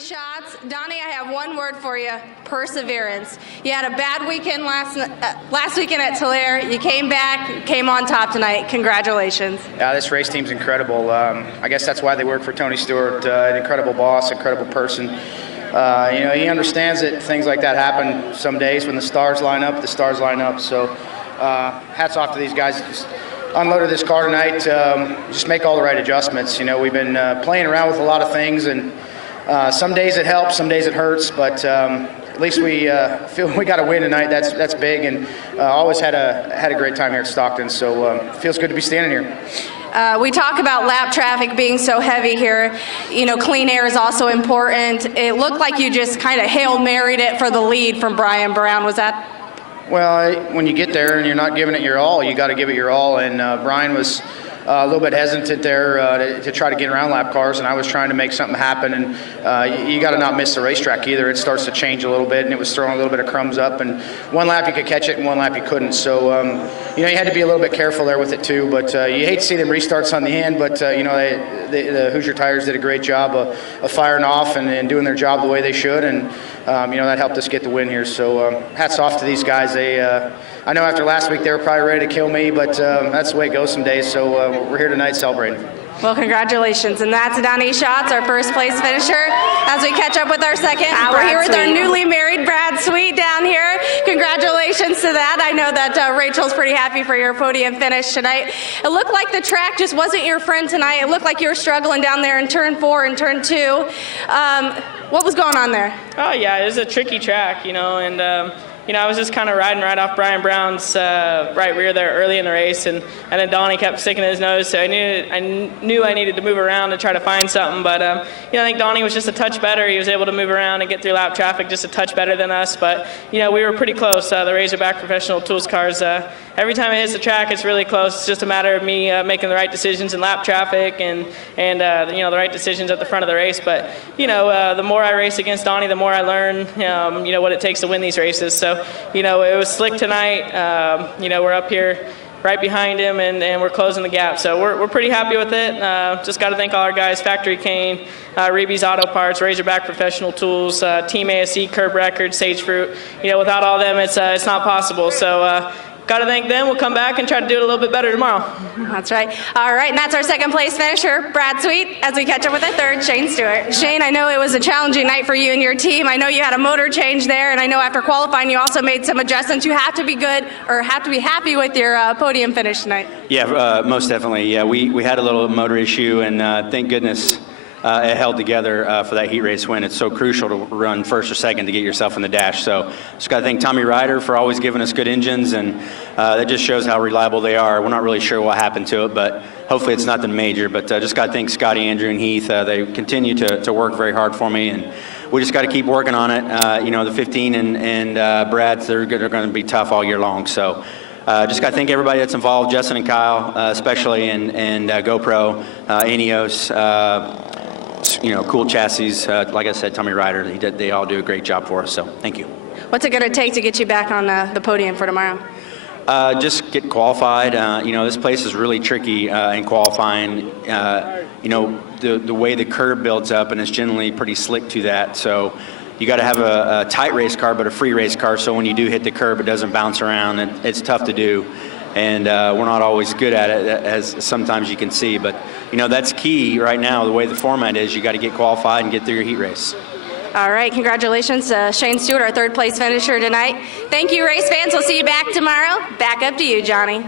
Shots. Donnie, I have one word for you: perseverance. You had a bad weekend last weekend at Tulare. You came back, came on top tonight. Congratulations. Yeah, this race team's incredible. I guess that's why they work for Tony Stewart. An incredible boss, incredible person. He understands that things like that happen some days. When the stars line up, the stars line up. So hats off to these guys. Just unloaded this car tonight. Just make all the right adjustments. We've been playing around with a lot of things, and some days it helps, some days it hurts, but at least we feel we got a win tonight. That's big, and always had a great time here at Stockton. So it feels good to be standing here. We talk about lap traffic being so heavy here. Clean air is also important. It looked like you just kind of Hail Married it for the lead from Brian Brown. Was that? Well, when you get there and you're not giving it your all, you got to give it your all. And Brian was a little bit hesitant there to try to get around lap cars, and I was trying to make something happen. And you got to not miss the racetrack either. It starts to change a little bit, and it was throwing a little bit of crumbs up. And one lap you could catch it, and one lap you couldn't. So you had to be a little bit careful there with it too. But you hate to see them restarts on the end. But the Hoosier Tires did a great job of firing off and doing their job the way they should. And that helped us get the win here. So hats off to these guys. I know after last week they were probably ready to kill me, but that's the way it goes some days. So we're here tonight celebrating. Well, congratulations. And that's Donnie Schatz, our first place finisher. As we catch up with our second, we're here with our newly married Brad Sweet down here. Congratulations to that. I know that Rachel's pretty happy for your podium finish tonight. It looked like the track just wasn't your friend tonight. It looked like you were struggling down there in turn 4 and turn 2. What was going on there? Oh, yeah, it was a tricky track, and I was just kind of riding right off Brian Brown's right rear there early in the race, and then Donnie kept sticking his nose, so I knew I needed to move around to try to find something. But I think Donnie was just a touch better. He was able to move around and get through lap traffic just a touch better than us. But we were pretty close. The Razorback Professional Tools cars. Every time it hits the track, it's really close. It's just a matter of me making the right decisions in lap traffic and the right decisions at the front of the race. But the more I race against Donnie, the more I learn what it takes to win these races. So it was slick tonight. We're up here right behind him, and we're closing the gap. So we're pretty happy with it. Just got to thank all our guys, Factory Cane, Reeby's Auto Parts, Razorback Professional Tools, Team ASC, Curb Records, Sage Fruit. Without all them, it's not possible. So got to thank them. We'll come back and try to do it a little bit better tomorrow. That's right. All right, and that's our second place finisher, Brad Sweet, as we catch up with our third, Shane Stewart. Shane, I know it was a challenging night for you and your team. I know you had a motor change there, and I know after qualifying you also made some adjustments. You have to be good, or have to be happy with your podium finish tonight. Yeah, most definitely. Yeah, we had a little motor issue, and thank goodness it held together for that heat race win. It's so crucial to run first or second to get yourself in the dash. So just got to thank Tommy Ryder for always giving us good engines, and that just shows how reliable they are. We're not really sure what happened to it, but hopefully it's nothing major. But just got to thank Scotty, Andrew, and Heath. They continue to work very hard for me, and we just got to keep working on it. The 15 and Brad's, they're going to be tough all year long. So just got to thank everybody that's involved, Justin and Kyle especially, and GoPro, Ineos, Cool Chassis, like I said, Tommy Ryder, they all do a great job for us, so thank you. What's it going to take to get you back on the podium for tomorrow? Just get qualified. This place is really tricky in qualifying. The way the curb builds up, and it's generally pretty slick to that, so you got to have a tight race car, but a free race car, so when you do hit the curb, it doesn't bounce around, and it's tough to do. And we're not always good at it, as sometimes you can see. But, that's key right now. The way the format is, you got to get qualified and get through your heat race. All right, congratulations to Shane Stewart, our third place finisher tonight. Thank you, race fans. We'll see you back tomorrow. Back up to you, Johnny.